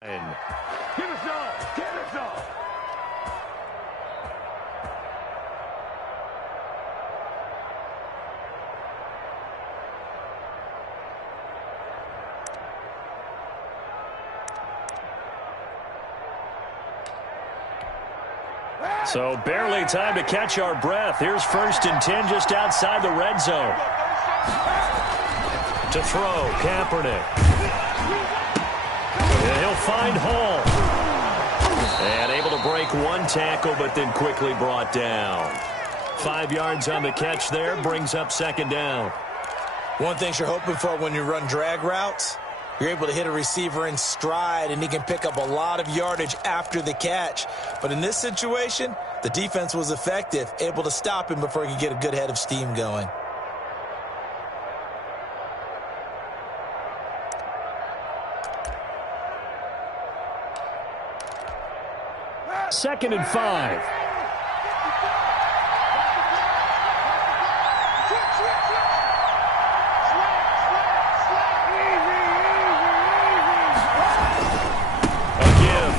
Give us all! Give us all! So barely time to catch our breath. Here's 1st and 10 just outside the red zone. To throw, Kaepernick. And he'll find Hall. And able to break one tackle, but then quickly brought down. 5 yards on the catch there, brings up 2nd down. One thing you're hoping for when you run drag routes, you're able to hit a receiver in stride, and he can pick up a lot of yardage after the catch. But in this situation, the defense was effective, able to stop him before he could get a good head of steam going. Second and 5.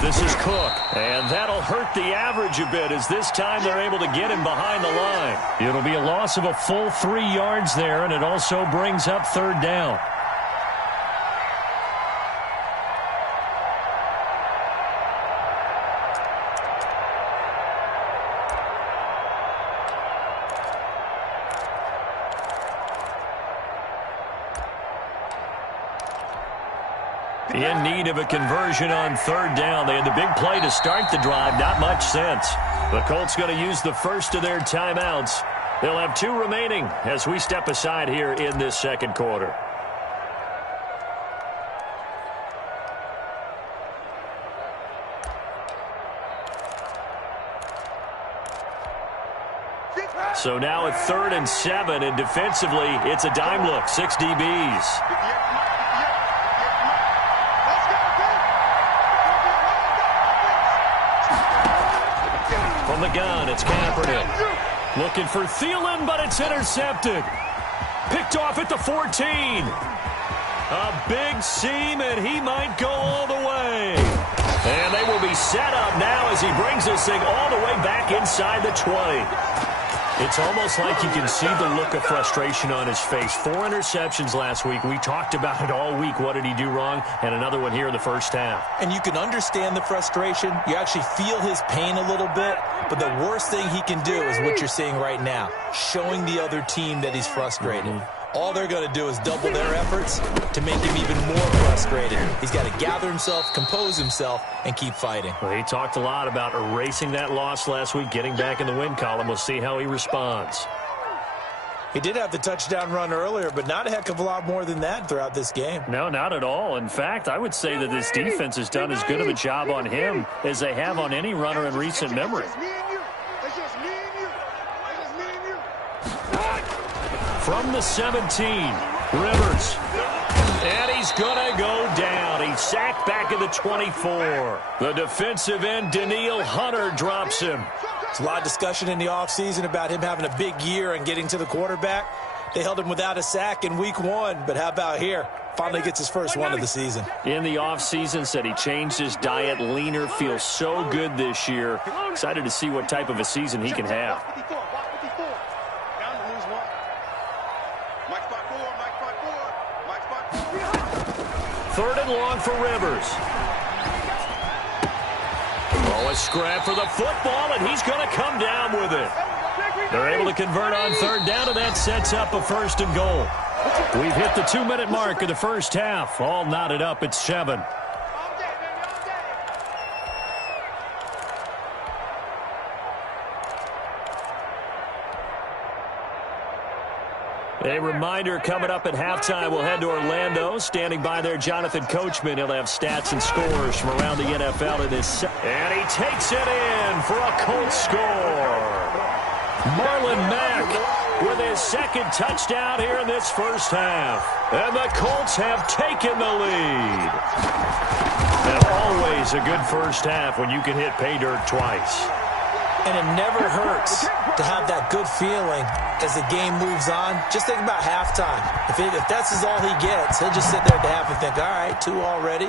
This is Cook, and that'll hurt the average a bit as this time they're able to get him behind the line. It'll be a loss of a full 3 yards there, and it also brings up 3rd down. In need of a conversion on 3rd down. They had the big play to start the drive. Not much sense. The Colts going to use the first of their timeouts. They'll have 2 remaining as we step aside here in this 2nd quarter. So now at 3rd and 7, and defensively, it's a dime look. 6 DBs. From the gun, it's Kaepernick. Looking for Thielen, but it's intercepted. Picked off at the 14. A big seam, and he might go all the way. And they will be set up now as he brings this thing all the way back inside the 20. It's almost like you can see the look of frustration on his face. 4 interceptions last week. We talked about it all week. What did he do wrong? And another one here in the first half. And you can understand the frustration. You actually feel his pain a little bit. But the worst thing he can do is what you're seeing right now, showing the other team that he's frustrated. All they're going to do is double their efforts to make him even more frustrated. He's got to gather himself, compose himself, and keep fighting. Well, he talked a lot about erasing that loss last week, getting back in the win column. We'll see how he responds. He did have the touchdown run earlier, but not a heck of a lot more than that throughout this game. No, not at all. In fact, I would say that this defense has done as good of a job on him as they have on any runner in recent memory. From the 17, Rivers. And he's going to go down. He's sacked back at the 24. The defensive end, Danielle Hunter, drops him. There's a lot of discussion in the offseason about him having a big year and getting to the quarterback. They held him without a sack in week 1, but how about here? Finally gets his first one of the season. In the offseason, said he changed his diet, leaner, feels so good this year. Excited to see what type of a season he can have. 3rd and long for Rivers. Oh, a scrap for the football, and he's going to come down with it. They're able to convert on 3rd down, and that sets up a 1st and goal. We've hit the 2-minute mark of the first half. All knotted up at 7. A reminder coming up at halftime, we'll head to Orlando. Standing by there, Jonathan Coachman. He'll have stats and scores from around the NFL in this. And he takes it in for a Colts score. Marlon Mack with his 2nd touchdown here in this first half. And the Colts have taken the lead. And always a good first half when you can hit pay dirt twice. And it never hurts to have that good feeling as the game moves on. Just think about halftime. If that's all he gets, he'll just sit there at the half and think, all right, 2 already.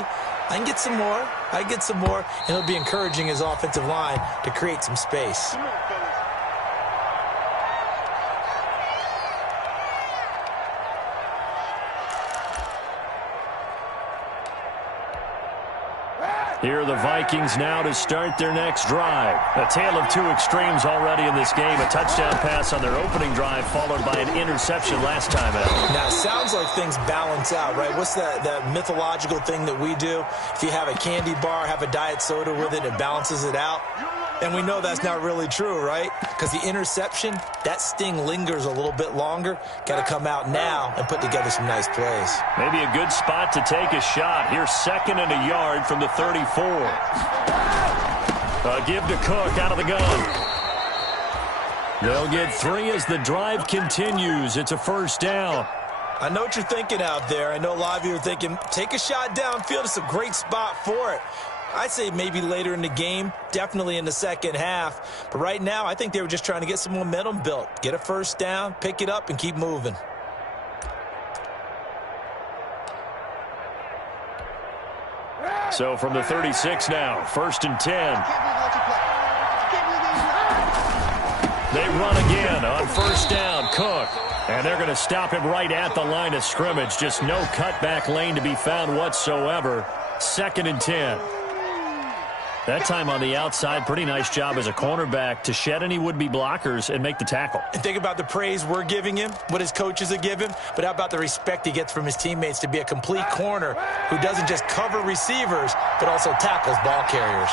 I can get some more. And it'll be encouraging his offensive line to create some space. Here are the Vikings now to start their next drive. A tale of two extremes already in this game. A touchdown pass on their opening drive, followed by an interception last time out. Now, it sounds like things balance out, right? What's that mythological thing that we do? If you have a candy bar, have a diet soda with it, it balances it out. And we know that's not really true, right? Because the interception, that sting lingers a little bit longer. Got to come out now and put together some nice plays. Maybe a good spot to take a shot. Here's 2nd and a yard from the 34. A give to Cook out of the gun. They'll get 3 as the drive continues. It's a first down. I know what you're thinking out there. I know a lot of you are thinking, take a shot downfield. It's a great spot for it. I'd say maybe later in the game, definitely in the second half. But right now, I think they were just trying to get some momentum built. Get a first down, pick it up, and keep moving. So from the 36 now, 1st and 10. They run again on 1st down, Cook. And they're going to stop him right at the line of scrimmage. Just no cutback lane to be found whatsoever. 2nd and 10. That time on the outside, pretty nice job as a cornerback to shed any would-be blockers and make the tackle. And think about the praise we're giving him, what his coaches have given, but how about the respect he gets from his teammates to be a complete corner who doesn't just cover receivers, but also tackles ball carriers.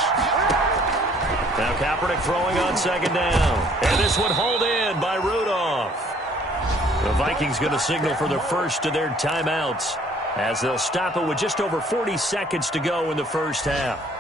Now Kaepernick throwing on 2nd down. And this one hauled in by Rudolph. The Vikings going to signal for the first of their timeouts as they'll stop it with just over 40 seconds to go in the first half.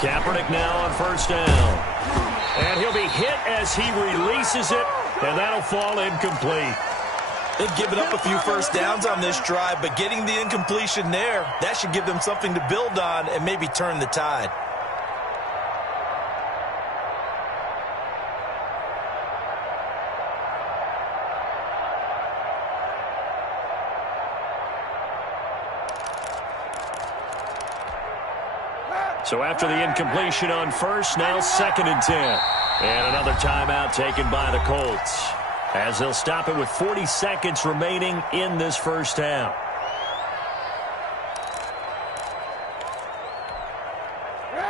Kaepernick now on 1st down. And he'll be hit as he releases it, and that'll fall incomplete. They've given up a few first downs on this drive, but getting the incompletion there, that should give them something to build on and maybe turn the tide. So after the incompletion on 1st, now 2nd and 10. And another timeout taken by the Colts as they'll stop it with 40 seconds remaining in this first half.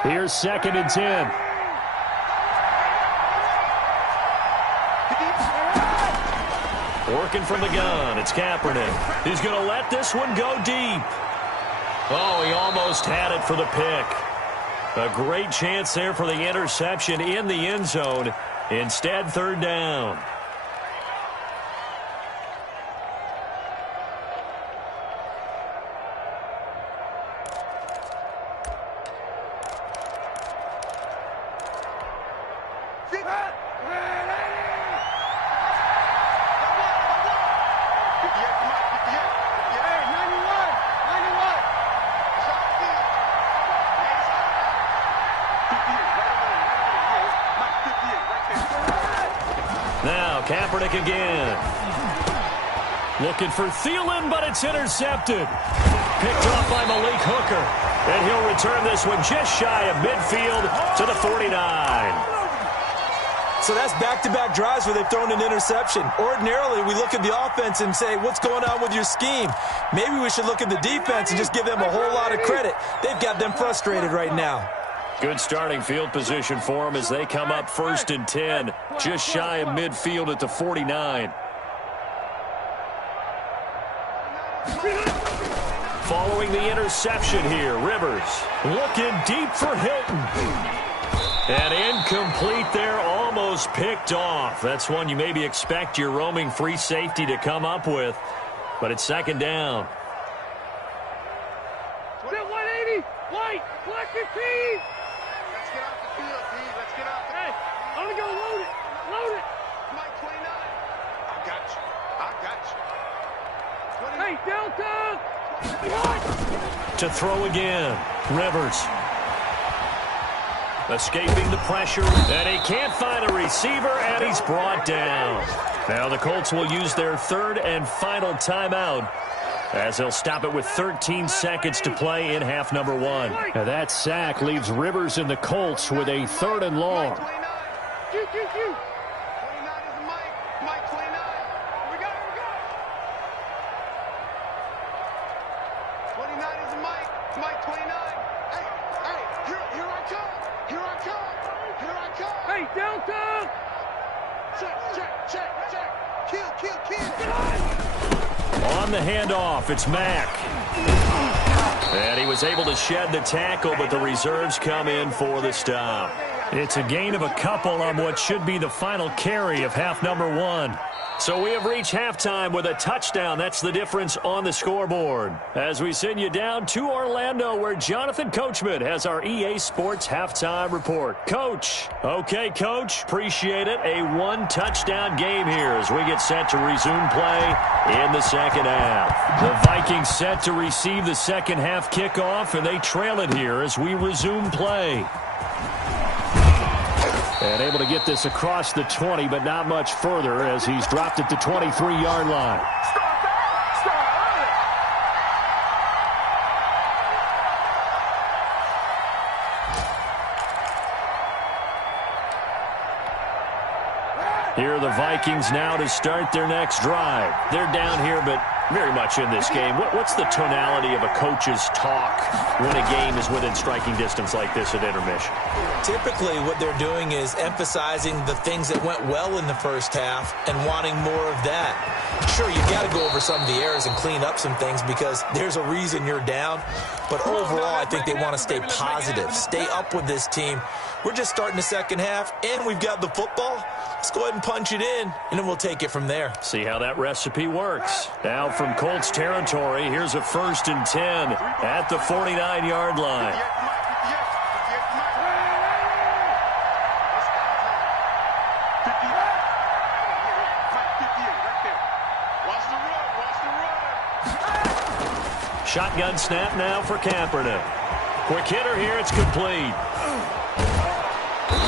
Here's 2nd and 10. Working from the gun, it's Kaepernick. He's going to let this one go deep. Oh, he almost had it for the pick. A great chance there for the interception in the end zone. Instead, 3rd down. Now, Kaepernick again. Looking for Thielen, but it's intercepted. Picked off by Malik Hooker. And he'll return this one just shy of midfield to the 49. So that's back-to-back drives where they've thrown an interception. Ordinarily, we look at the offense and say, what's going on with your scheme? Maybe we should look at the defense and just give them a whole lot of credit. They've got them frustrated right now. Good starting field position for them as they come up 1st and 10, just shy of midfield at the 49. Following the interception here, Rivers looking deep for Hilton. And incomplete there, almost picked off. That's one you maybe expect your roaming free safety to come up with, but it's 2nd down. 180, white, collective team. Let's get off the field, T. Let's get off the field. Delta! To throw again. Rivers. Escaping the pressure, and he can't find a receiver, and he's brought down. Now the Colts will use their third and final timeout as they'll stop it with 13 seconds to play in half number one. Now that sack leaves Rivers and the Colts with a 3rd and long. Hey, Delta! Check. Kill. On the handoff, it's Mack. And he was able to shed the tackle, but the reserves come in for the stop. It's a gain of a couple on what should be the final carry of half number one. So we have reached halftime with a touchdown. That's the difference on the scoreboard. As we send you down to Orlando, where Jonathan Coachman has our EA Sports halftime report. Coach. Okay, Coach. Appreciate it. A one-touchdown game here as we get set to resume play in the second half. The Vikings set to receive the second half kickoff, and they trail it here as we resume play. And able to get this across the 20, but not much further as he's dropped at the 23-yard line. Here are the Vikings now to start their next drive. They're down here, but very much in this game. What's the tonality of a coach's talk when a game is within striking distance like this at intermission? Typically, what they're doing is emphasizing the things that went well in the first half and wanting more of that. Sure, you've got to go over some of the errors and clean up some things because there's a reason you're down. But overall, I think they want to stay positive, stay up with this team. We're just starting the second half, and we've got the football. Let's go ahead and punch it in, and then we'll take it from there. See how that recipe works. Now from Colts territory, here's a 1st and 10 at the 49-yard line. Shotgun snap now for Kaepernick. Quick hitter here, it's complete.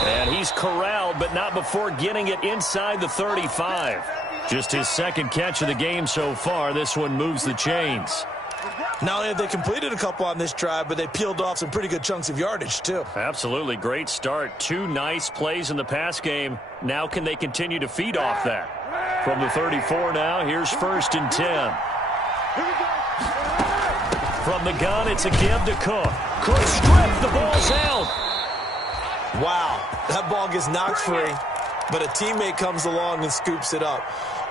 And he's corralled, but not before getting it inside the 35. Just his second catch of the game so far. This one moves the chains. Not only have they completed a couple on this drive, but they peeled off some pretty good chunks of yardage, too. Absolutely. Great start. 2 nice plays in the pass game. Now can they continue to feed off that? From the 34 now, here's 1st and 10. From the gun, it's a give to Cook. Cook stripped. The ball's out. Wow, that ball gets knocked free, but a teammate comes along and scoops it up.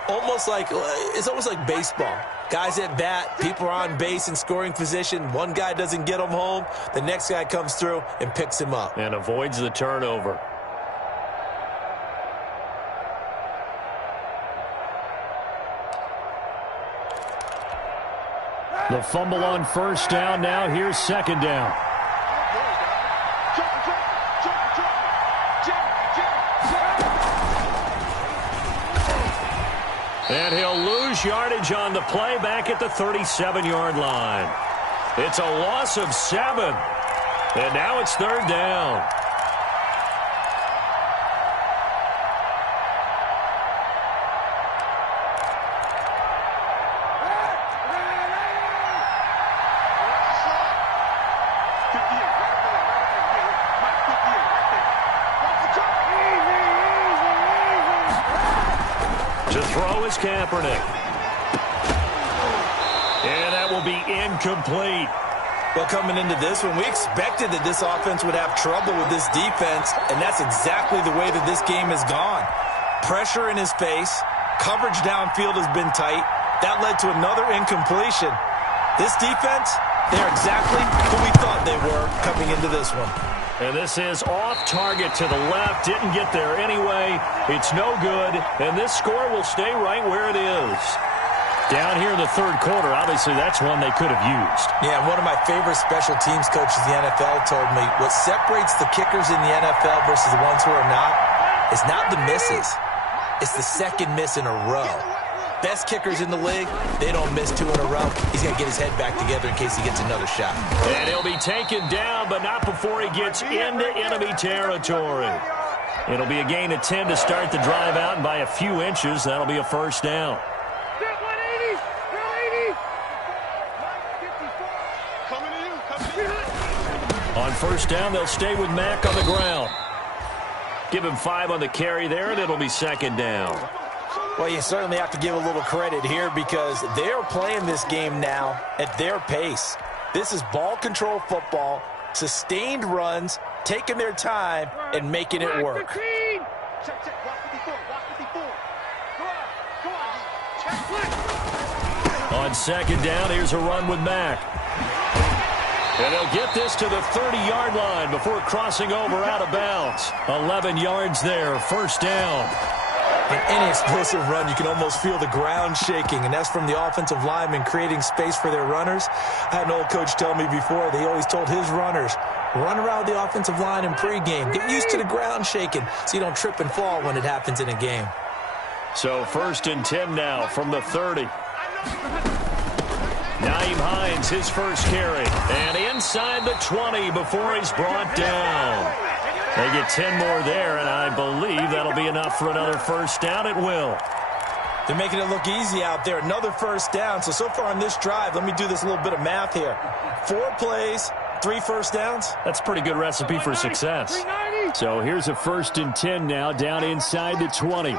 It's almost like baseball. Guys at bat, people are on base in scoring position. One guy doesn't get him home. The next guy comes through and picks him up. And avoids the turnover. The fumble on 1st down. Now here's 2nd down. And he'll lose yardage on the play back at the 37-yard line. It's a loss of 7. And now it's 3rd down. Kaepernick. And that will be incomplete. Well, coming into this one, we expected that this offense would have trouble with this defense, and that's exactly the way that this game has gone. Pressure in his face, coverage downfield has been tight. That led to another incompletion. This defense, they're exactly who we thought they were coming into this one. And this is off target to the left. Didn't get there anyway. It's no good. And this score will stay right where it is. Down here in the 3rd quarter, obviously that's one they could have used. Yeah, one of my favorite special teams coaches in the NFL told me what separates the kickers in the NFL versus the ones who are not is not the misses. It's the second miss in a row. Best kickers in the league, they don't miss 2 in a row. He's got to get his head back together in case he gets another shot. And he'll be taken down, but not before he gets into enemy territory. It'll be a gain of 10 to start the drive out, and by a few inches, that'll be a first down. On first down, they'll stay with Mack on the ground. Give him 5 on the carry there, and it'll be second down. Well, you certainly have to give a little credit here because they're playing this game now at their pace. This is ball control football, sustained runs, taking their time, and making it work. On second down, here's a run with Mack. And they'll get this to the 30-yard line before crossing over out of bounds. 11 yards there, first down. In any explosive run, you can almost feel the ground shaking, and that's from the offensive linemen creating space for their runners. I had an old coach tell me before, they always told his runners, run around the offensive line in pregame. Get used to the ground shaking so you don't trip and fall when it happens in a game. So first and 10 now from the 30. Nyheim Hines, his first carry. And inside the 20 before he's brought down. They get 10 more there, and I believe that'll be enough for another first down. It will. They're making it look easy out there. Another first down. So far on this drive, let me do this little bit of math here. 4 plays, 3 first downs. That's a pretty good recipe for success. So here's a first and 10 now, down inside the 20.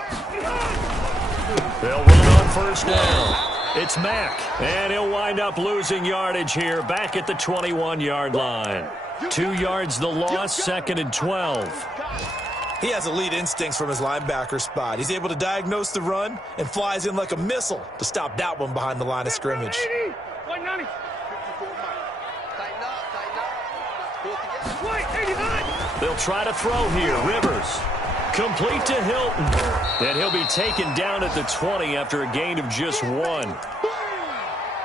They'll run on first down. It's Mack, and he'll wind up losing yardage here, back at the 21-yard line. 2 yards the loss, second and 12. He has elite instincts from his linebacker spot. He's able to diagnose the run and flies in like a missile to stop that one behind the line of scrimmage. They'll try to throw here. Rivers. Complete to Hilton. And he'll be taken down at the 20 after a gain of just 1.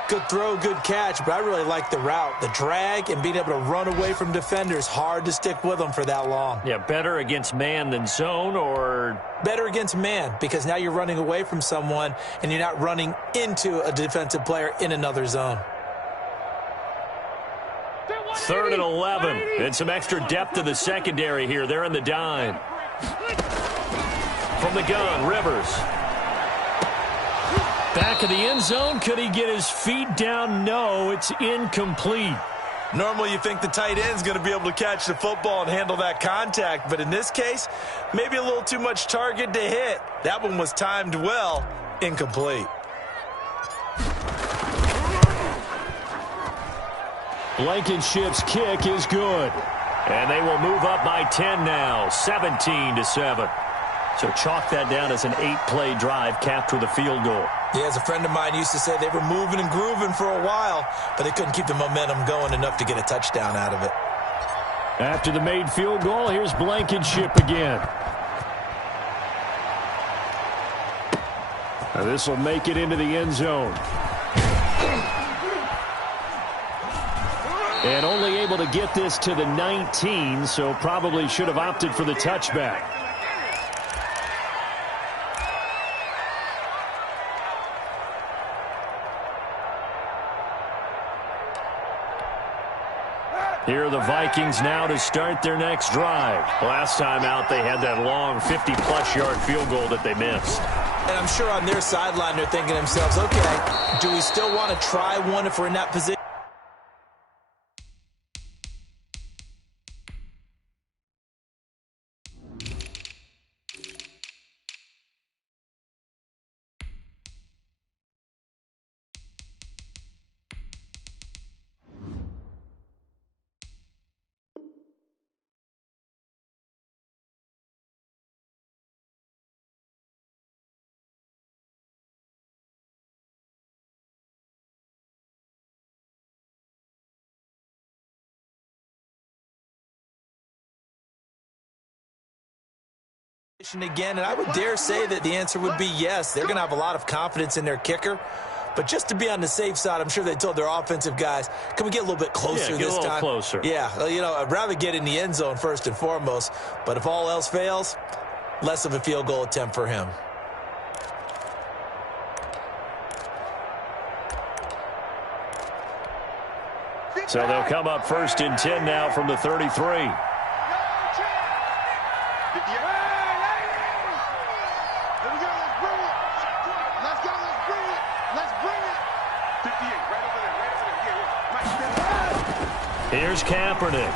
Good throw, good catch, but I really like the route. The drag and being able to run away from defenders, hard to stick with them for that long. Yeah, better against man than zone, or? Better against man, because now you're running away from someone and you're not running into a defensive player in another zone. 3rd and 11. And some extra depth to the secondary here. They're in the dime. From the gun, Rivers. Back of the end zone. Could he get his feet down? No, it's incomplete. Normally you think the tight end's going to be able to catch the football and handle that contact, but in this case, maybe a little too much target to hit. That one was timed well, incomplete. Blankenship's kick is good. And they will move up by 10 now, 17-7. So chalk that down as an 8-play drive capped with a field goal. Yeah, as a friend of mine used to say, they were moving and grooving for a while, but they couldn't keep the momentum going enough to get a touchdown out of it. After the made field goal, here's Blankenship again. Now this will make it into the end zone. And only able to get this to the 19, so probably should have opted for the touchback. Here are the Vikings now to start their next drive. Last time out, they had that long 50-plus yard field goal that they missed. And I'm sure on their sideline, they're thinking to themselves, okay, do we still want to try one if we're in that position? Again, and I would dare say that the answer would be yes. They're going to have a lot of confidence in their kicker. But just to be on the safe side, I'm sure they told their offensive guys, can we get a little bit closer this time? Get a little closer. Yeah, you know, I'd rather get in the end zone first and foremost. But if all else fails, less of a field goal attempt for him. So they'll come up 1st and 10 now from the 33. Here's Kaepernick.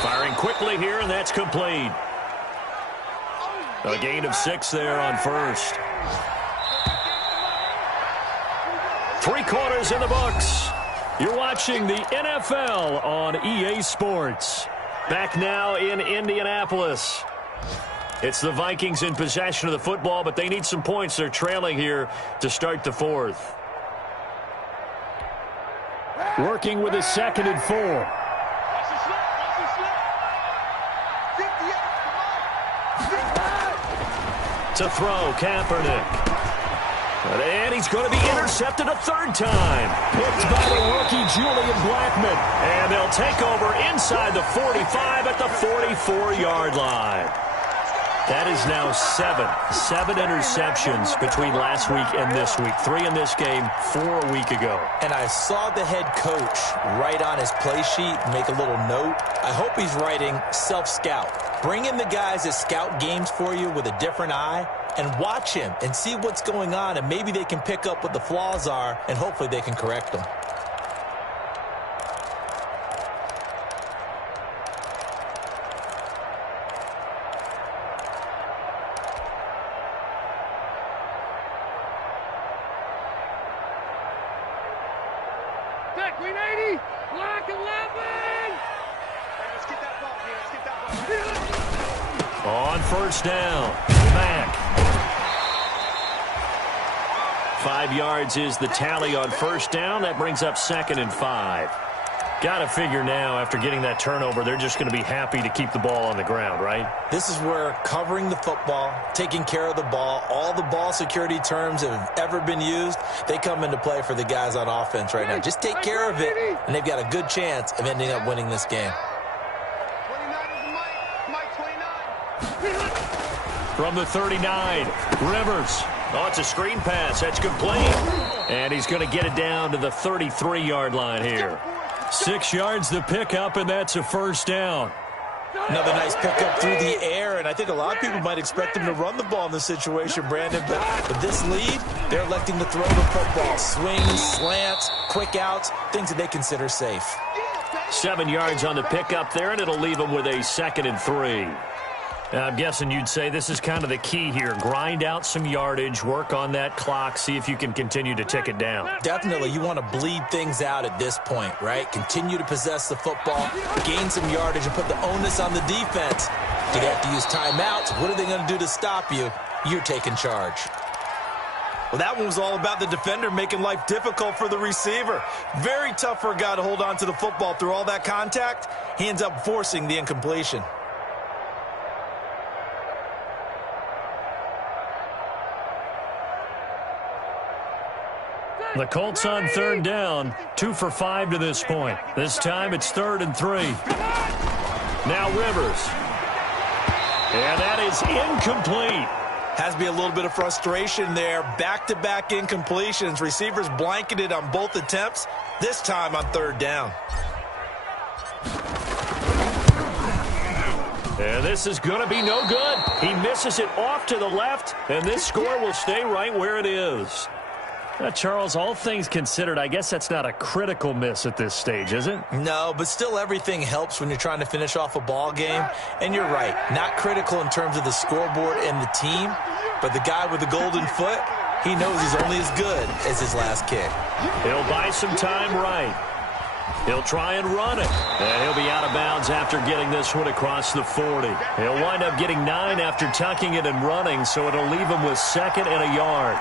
Firing quickly here, and that's complete. A gain of 6 there on 1st. 3 quarters in the books. You're watching the NFL on EA Sports. Back now in Indianapolis. It's the Vikings in possession of the football, but they need some points. They're trailing here to start the 4th. Working with a 2nd and 4. To throw, Kaepernick. And he's going to be intercepted a 3rd time. Picked by the rookie, Julian Blackmon. And they'll take over inside the 45 at the 44-yard line. That is now 7 interceptions between last week and this week. 3 in this game, 4 a week ago. And I saw the head coach write on his play sheet, make a little note. I hope he's writing self-scout. Bring in the guys that scout games for you with a different eye and watch him and see what's going on, and maybe they can pick up what the flaws are, and hopefully they can correct them. Green 80, black 11. Let's get that ball, man. Let's get that ball. On 1st down, back. 5 yards is the tally on 1st down. That brings up 2nd and 5. Got to figure now, after getting that turnover, they're just going to be happy to keep the ball on the ground, right? This is where covering the football, taking care of the ball, all the ball security terms that have ever been used, they come into play for the guys on offense right now. Just take care of it, and they've got a good chance of ending up winning this game. 29 is Mike 29. From the 39, Rivers. Oh, it's a screen pass. That's complete. And he's going to get it down to the 33-yard line here. 6 yards the pickup, and that's a 1st down. Another nice pickup through the air, and I think a lot of people might expect him to run the ball in this situation, Brandon. But with this lead, they're electing to throw the football. Swings, slants, quick outs, things that they consider safe. 7 yards on the pickup there, and it'll leave them with a 2nd and 3. I'm guessing you'd say this is kind of the key here. Grind out some yardage, work on that clock, see if you can continue to tick it down. Definitely, you want to bleed things out at this point, right? Continue to possess the football, gain some yardage, and put the onus on the defense. Do they have to use timeouts? What are they going to do to stop you? You're taking charge. Well, that one was all about the defender making life difficult for the receiver. Very tough for a guy to hold on to the football through all that contact. He ends up forcing the incompletion. The Colts on 3rd down, 2 for 5 to this point. This time it's 3rd and 3. Now Rivers. And that is incomplete. Has to be a little bit of frustration there. Back-to-back incompletions. Receivers blanketed on both attempts, this time on 3rd down. And this is going to be no good. He misses it off to the left, and this score will stay right where it is. Charles, all things considered, I guess that's not a critical miss at this stage, is it? No, but still everything helps when you're trying to finish off a ball game. And you're right, not critical in terms of the scoreboard and the team, but the guy with the golden foot, he knows he's only as good as his last kick. He'll buy some time right. He'll try and run it. And he'll be out of bounds after getting this one across the 40. He'll wind up getting 9 after tucking it and running, so it'll leave him with 2nd and a yard.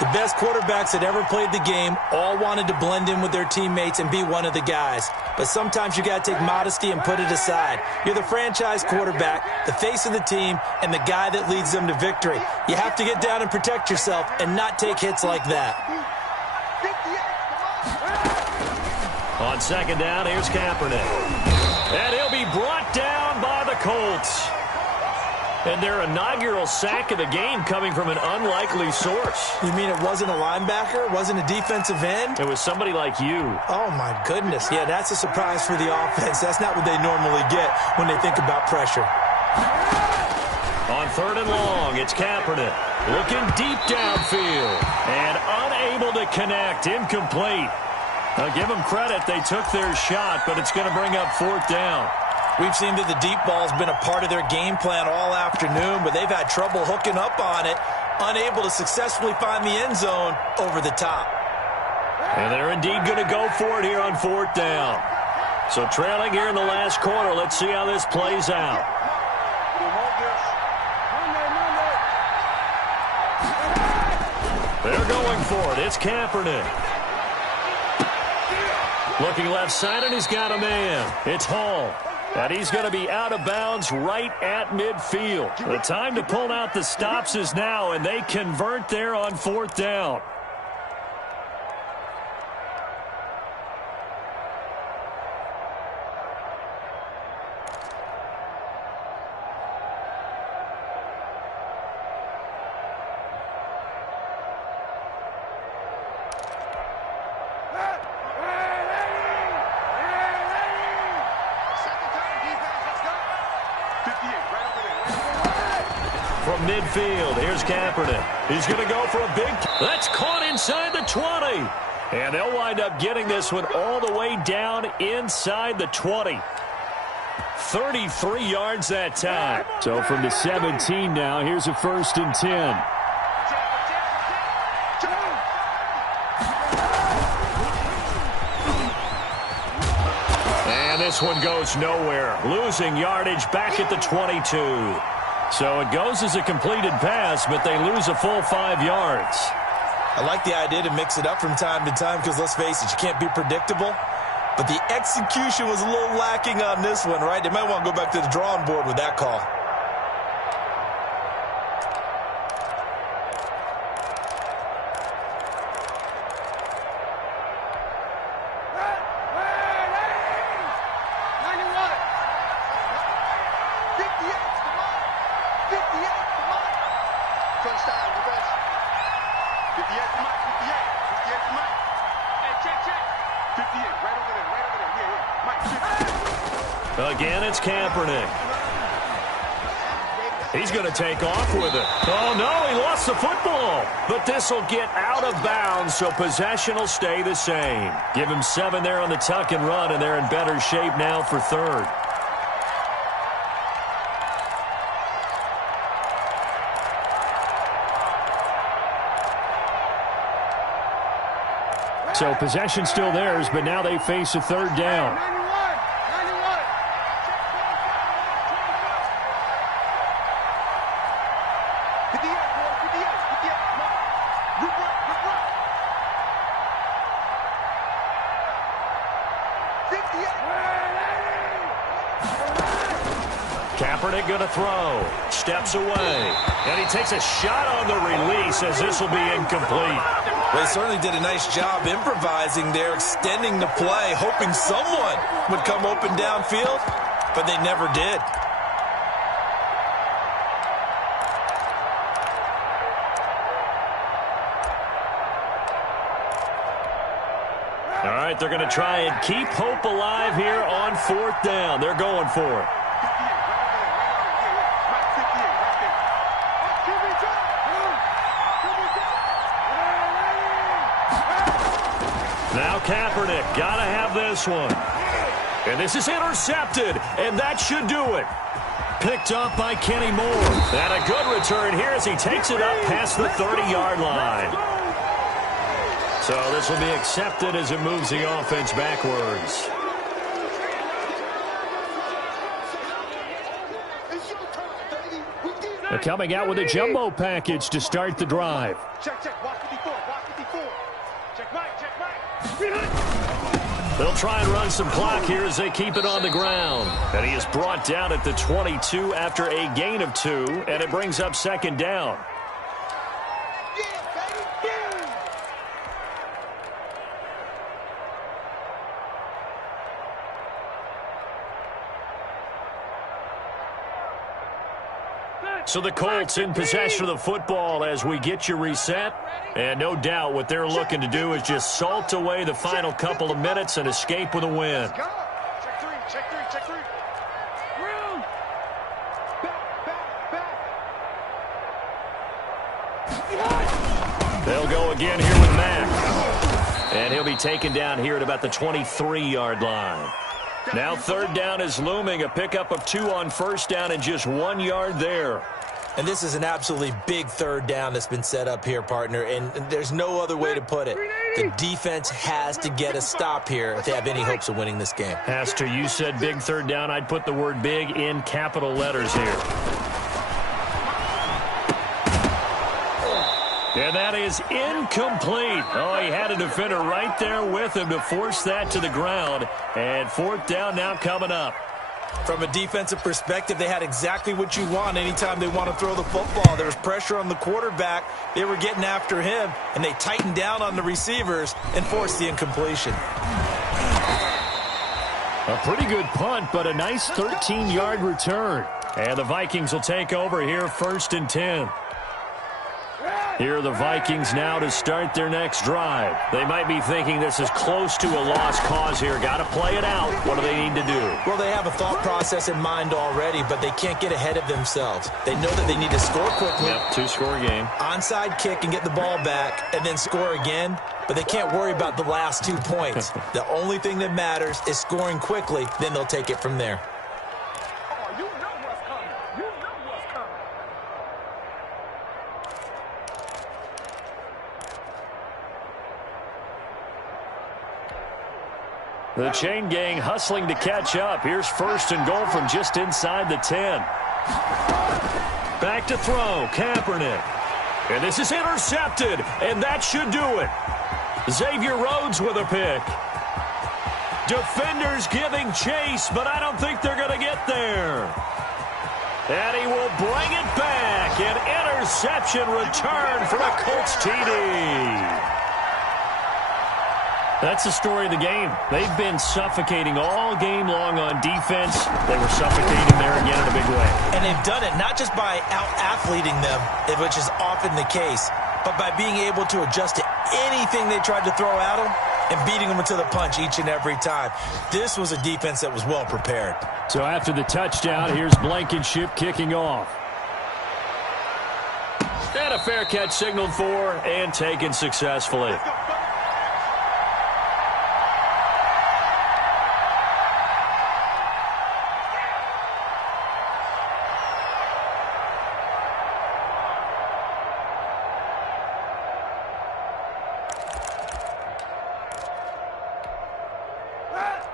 The best quarterbacks that ever played the game all wanted to blend in with their teammates and be one of the guys. But sometimes you got to take modesty and put it aside. You're the franchise quarterback, the face of the team, and the guy that leads them to victory. You have to get down and protect yourself and not take hits like that. On 2nd down, here's Kaepernick. And he'll be brought down by the Colts. And their inaugural sack of the game coming from an unlikely source. You mean it wasn't a linebacker? It wasn't a defensive end? It was somebody like you. Oh, my goodness. Yeah, that's a surprise for the offense. That's not what they normally get when they think about pressure. On 3rd and long, it's Kaepernick. Looking deep downfield. And unable to connect. Incomplete. Now, give them credit. They took their shot, but it's going to bring up 4th down. We've seen that the deep ball's been a part of their game plan all afternoon, but they've had trouble hooking up on it, unable to successfully find the end zone over the top. And they're indeed going to go for it here on 4th down. So trailing here in the last quarter, let's see how this plays out. They're going for it. It's Kaepernick. Looking left side, and he's got a man. It's Hall. And he's going to be out of bounds right at midfield. The time to pull out the stops is now, and they convert there on 4th down. From midfield, here's Kaepernick. He's going to go for a big... That's caught inside the 20. And they'll wind up getting this one all the way down inside the 20. 33 yards that time. So from the 17 now, here's a 1st and 10. And this one goes nowhere. Losing yardage back at the 22. So it goes as a completed pass, but they lose a full 5 yards. I like the idea to mix it up from time to time because, let's face it, you can't be predictable. But the execution was a little lacking on this one, right? They might want to go back to the drawing board with that call. Again, it's Kaepernick. He's going to take off with it. Oh, no, he lost the football. But this will get out of bounds, so possession will stay the same. Give him 7 there on the tuck and run, and they're in better shape now for 3rd. So possession still theirs, but now they face a 3rd down. Kaepernick going to throw. Steps away. And he takes a shot on the release as this will be incomplete. Well, they certainly did a nice job improvising there, extending the play, hoping someone would come open downfield, but they never did. All right, they're going to try and keep hope alive here on 4th down. They're going for it. Now Kaepernick, got to have this one. And this is intercepted, and that should do it. Picked up by Kenny Moore. And a good return here as he takes it up past the 30-yard line. So this will be accepted as it moves the offense backwards. They're coming out with a jumbo package to start the drive. Check, watch 54, watch 54. Check right. They'll try and run some clock here as they keep it on the ground. And he is brought down at the 22 after a gain of 2, and it brings up 2nd down. So the Colts in possession of the football as we get you reset. And no doubt what they're looking to do is just salt away the final couple of minutes and escape with a win. Check three, check three, check three. Room. Back. They'll go again here with Mack. And he'll be taken down here at about the 23-yard line. Now third down is looming, a pickup of 2 on first down and just 1 yard there. And this is an absolutely big third down that's been set up here, partner, and there's no other way to put it. The defense has to get a stop here if they have any hopes of winning this game. Has to. You said big third down. I'd put the word big in capital letters here. And that is incomplete. Oh, he had a defender right there with him to force that to the ground. And fourth down now coming up. From a defensive perspective, they had exactly what you want anytime they want to throw the football. There was pressure on the quarterback. They were getting after him, and they tightened down on the receivers and forced the incompletion. A pretty good punt, but a nice 13-yard return. And the Vikings will take over here, 1st and 10. Here are the Vikings now to start their next drive. They might be thinking this is close to a lost cause here. Got to play it out. What do they need to do? Well, they have a thought process in mind already, but they can't get ahead of themselves. They know that they need to score quickly. Yep, 2-score game. Onside kick and get the ball back and then score again, but they can't worry about the last 2 points. The only thing that matters is scoring quickly, then they'll take it from there. Oh, you know what's coming. You know what's coming. The chain gang hustling to catch up. Here's 1st and goal from just inside the 10. Back to throw, Kaepernick. And this is intercepted, and that should do it. Xavier Rhodes with a pick. Defenders giving chase, but I don't think they're going to get there. And he will bring it back. An interception return for a Colts TD. That's the story of the game. They've been suffocating all game long on defense. They were suffocating there again in a big way. And they've done it not just by out-athleting them, which is often the case, but by being able to adjust to anything they tried to throw at them and beating them into the punch each and every time. This was a defense that was well prepared. So after the touchdown, here's Blankenship kicking off. And a fair catch signaled for and taken successfully.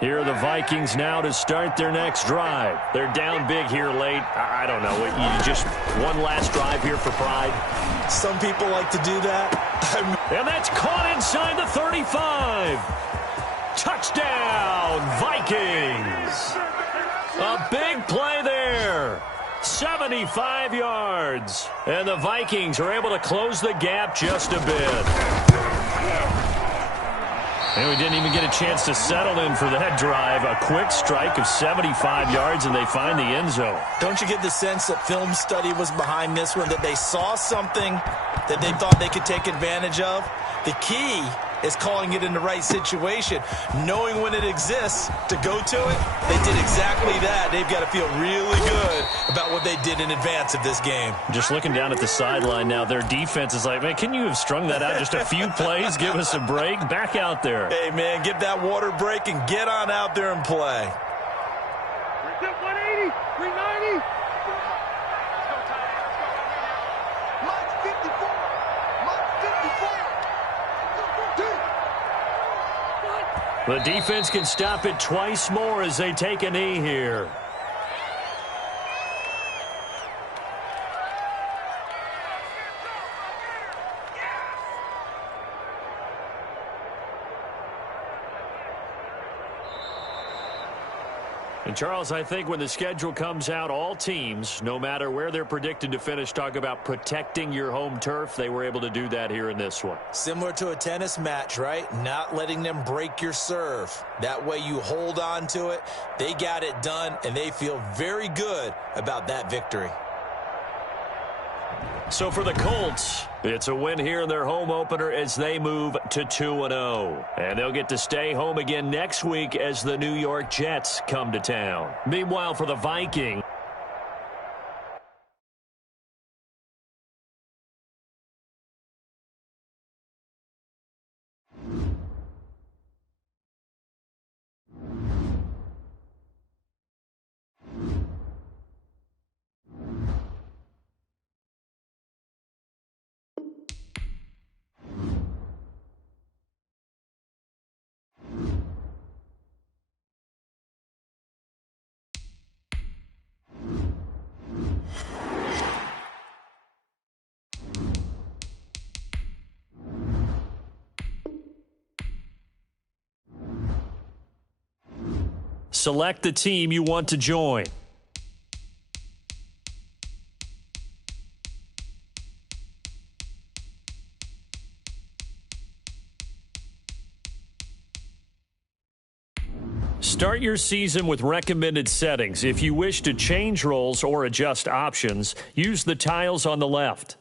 Here are the Vikings now to start their next drive. They're down big here late. I don't know. You just one last drive here for pride. Some people like to do that. And that's caught inside the 35. Touchdown, Vikings. A big play there. 75 yards. And the Vikings are able to close the gap just a bit. And we didn't even get a chance to settle in for that drive. A quick strike of 75 yards, and they find the end zone. Don't you get the sense that film study was behind this one, that they saw something that they thought they could take advantage of? The key is calling it in the right situation, knowing when it exists to go to it. They did exactly that. They've got to feel really good about what they did in advance of this game. Just looking down at the sideline now, their defense is like, man, can you have strung that out just a few plays? Give us a break. Back out there. Hey, man, give that water break and get on out there and play. 180, 390. Mike 54. The defense can stop it twice more as they take a knee here. And Charles, I think when the schedule comes out, all teams, no matter where they're predicted to finish, talk about protecting your home turf. They were able to do that here in this one. Similar to a tennis match, right? Not letting them break your serve. That way you hold on to it. They got it done, and they feel very good about that victory. So for the Colts, it's a win here in their home opener as they move to 2-0. And they'll get to stay home again next week as the New York Jets come to town. Meanwhile, for the Vikings, select the team you want to join. Start your season with recommended settings. If you wish to change roles or adjust options, use the tiles on the left.